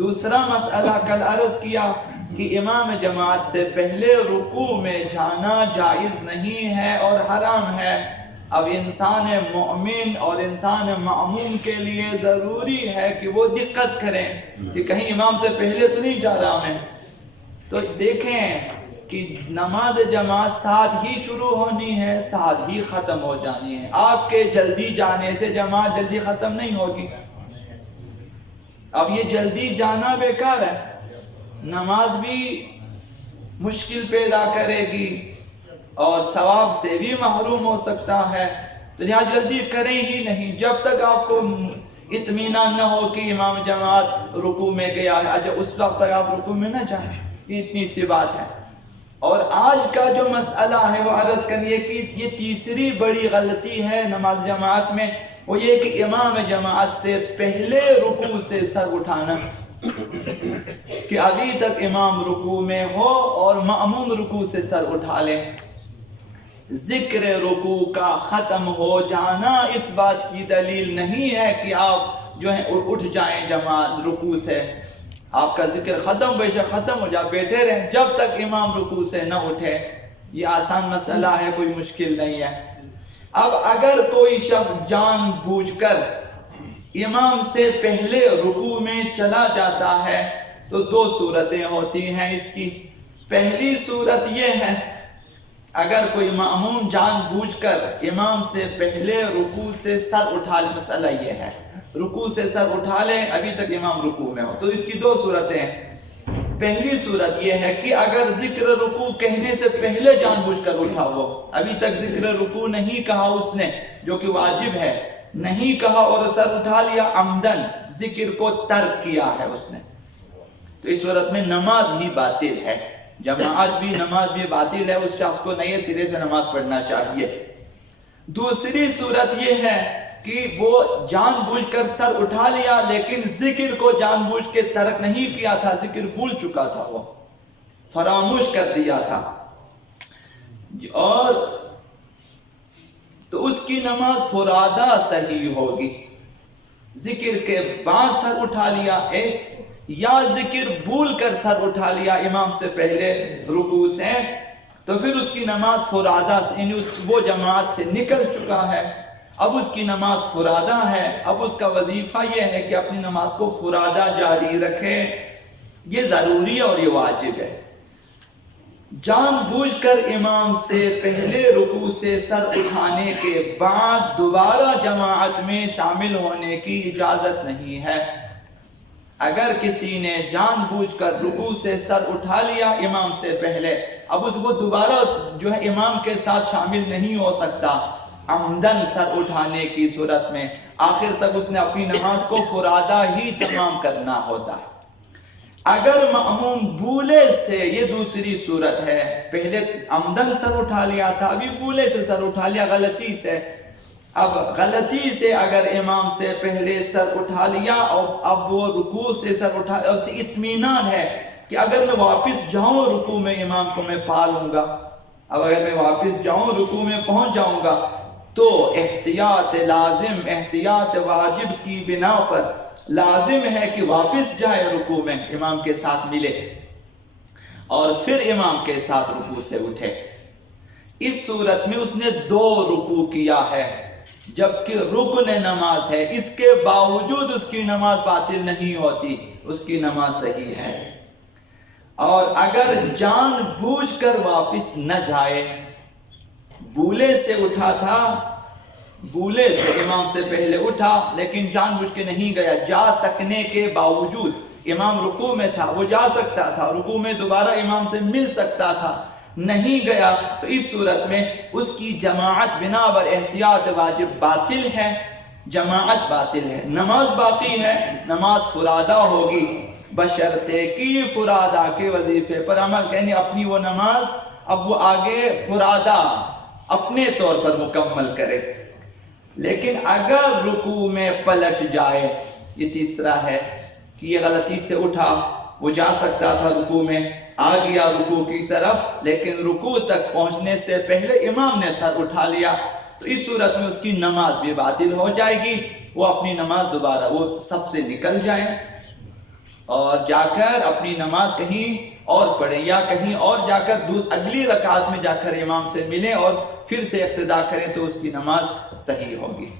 دوسرا مسئلہ کل عرض کیا کہ امام جماعت سے پہلے رکوع میں جانا جائز نہیں ہے اور حرام ہے۔ اب انسان مؤمن اور انسان معموم کے لیے ضروری ہے کہ وہ دقت کریں کہ کہیں امام سے پہلے تو نہیں جا رہا میں۔ تو دیکھیں کہ نماز جماعت ساتھ ہی شروع ہونی ہے، ساتھ ہی ختم ہو جانی ہے۔ آپ کے جلدی جانے سے جماعت جلدی ختم نہیں ہوگی۔ اب یہ جلدی جانا بیکار ہے، نماز بھی مشکل پیدا کرے گی اور ثواب سے بھی محروم ہو سکتا ہے۔ تو یہاں جلدی کریں ہی نہیں جب تک آپ کو اطمینان نہ ہو کہ امام جماعت رکوع میں گیا ہے، اس وقت تک آپ رکوع میں نہ جائیں۔ اتنی سی بات ہے۔ اور آج کا جو مسئلہ ہے وہ عرض کریے کہ یہ تیسری بڑی غلطی ہے نماز جماعت میں، وہ یہ کہ امام جماعت سے پہلے رکوع سے سر اٹھانا، کہ ابھی تک امام رکوع میں ہو اور مأموم رکوع سے سر اٹھا لے۔ ذکر رکوع کا ختم ہو جانا اس بات کی دلیل نہیں ہے کہ آپ جو ہے اٹھ جائیں جماعت رکوع سے۔ آپ کا ذکر ختم بے شک ختم ہو جائے، بیٹھے رہیں جب تک امام رکوع سے نہ اٹھے۔ یہ آسان مسئلہ ہے، کوئی مشکل نہیں ہے۔ اب اگر کوئی شخص جان بوجھ کر امام سے پہلے رکوع میں چلا جاتا ہے تو دو صورتیں ہوتی ہیں اس کی۔ پہلی صورت یہ ہے، اگر کوئی مأموم جان بوجھ کر امام سے پہلے رکوع سے سر اٹھا لے، مسئلہ یہ ہے رکوع سے سر اٹھا لے ابھی تک امام رکوع میں ہو، تو اس کی دو صورتیں ہیں۔ پہلی صورت یہ ہے کہ اگر ذکر رکوع کہنے سے پہلے جان بوجھ کر اٹھا ہو، ابھی تک ذکر رکوع نہیں کہا اس نے جو کہ واجب ہے، نہیں کہا اور سر اٹھا لیا عمدن، ذکر کو ترک کیا ہے اس نے، تو اس صورت میں نماز ہی باطل ہے، جماعت بھی نماز بھی باطل ہے، اس شخص کو نئے سرے سے نماز پڑھنا چاہیے۔ دوسری صورت یہ ہے کہ وہ جان بوجھ کر سر اٹھا لیا لیکن ذکر کو جان بوجھ کے ترک نہیں کیا تھا، ذکر بھول چکا تھا، وہ فراموش کر دیا تھا، اور تو اس کی نماز فرادہ صحیح ہوگی۔ ذکر کے بعد سر اٹھا لیا ایک، یا ذکر بھول کر سر اٹھا لیا امام سے پہلے رکوع سے، تو پھر اس کی نماز فرادہ، یعنی وہ جماعت سے نکل چکا ہے، اب اس کی نماز فرادہ ہے۔ اب اس کا وظیفہ یہ ہے کہ اپنی نماز کو فرادہ جاری رکھے، یہ ضروری ہے اور یہ واجب ہے۔ جان بوجھ کر امام سے پہلے رکوع سے سر اٹھانے کے بعد دوبارہ جماعت میں شامل ہونے کی اجازت نہیں ہے۔ اگر کسی نے جان بوجھ کر رکوع سے سر اٹھا لیا امام سے پہلے، اب اس کو دوبارہ جو ہے امام کے ساتھ شامل نہیں ہو سکتا عمدن سر اٹھانے کی صورت میں، آخر تک اس نے اپنی نماز کو فرادہ ہی تمام کرنا ہوتا ہے۔ اگر مأموم بھولے سے، یہ دوسری صورت ہے، پہلے عمدن سر اٹھا لیا تھا، ابھی بھولے سے سر اٹھا لیا غلطی سے، اب غلطی سے اگر امام سے پہلے سر اٹھا لیا اور اب وہ رکوع سے سر اٹھا، اسے اطمینان ہے کہ اگر میں واپس جاؤں رکوع میں امام کو میں پا لوں گا، اب اگر میں واپس جاؤں رکوع میں پہنچ جاؤں گا، تو احتیاط لازم، احتیاط واجب کی بنا پر لازم ہے کہ واپس جائے رکوع میں، امام کے ساتھ ملے اور پھر امام کے ساتھ رکوع سے اٹھے۔ اس صورت میں اس نے دو رکوع کیا ہے جبکہ رکن نماز ہے، اس کے باوجود اس کی نماز باطل نہیں ہوتی، اس کی نماز صحیح ہے۔ اور اگر جان بوجھ کر واپس نہ جائے، بھولے سے اٹھا تھا، بھولے سے امام سے پہلے اٹھا لیکن جان بوجھ کے نہیں گیا، جا سکنے کے باوجود، امام رکوع میں تھا، وہ جا سکتا تھا، رکوع میں دوبارہ امام سے مل سکتا تھا، نہیں گیا، تو اس صورت میں اس کی جماعت بنا بر احتیاط واجب باطل ہے، جماعت باطل ہے، نماز باقی ہے، نماز فرادہ ہوگی بشرطے کہ فرادہ کے وظیفے پر عمل کریں، اپنی وہ نماز اب وہ آگے فرادہ اپنے طور پر مکمل کرے۔ لیکن اگر رکوع میں پلٹ جائے، یہ تیسرا ہے کہ یہ غلطی سے اٹھا، وہ جا سکتا تھا رکوع میں، آ گیا رکوع کی طرف لیکن رکوع تک پہنچنے سے پہلے امام نے سر اٹھا لیا، تو اس صورت میں اس کی نماز بھی باطل ہو جائے گی، وہ اپنی نماز دوبارہ وہ سب سے نکل جائے۔ اور جا کر اپنی نماز کہیں اور پڑھیں یا کہیں اور جا کر اگلی رکعت میں جا کر امام سے ملیں اور پھر سے اقتدا کریں تو اس کی نماز صحیح ہوگی.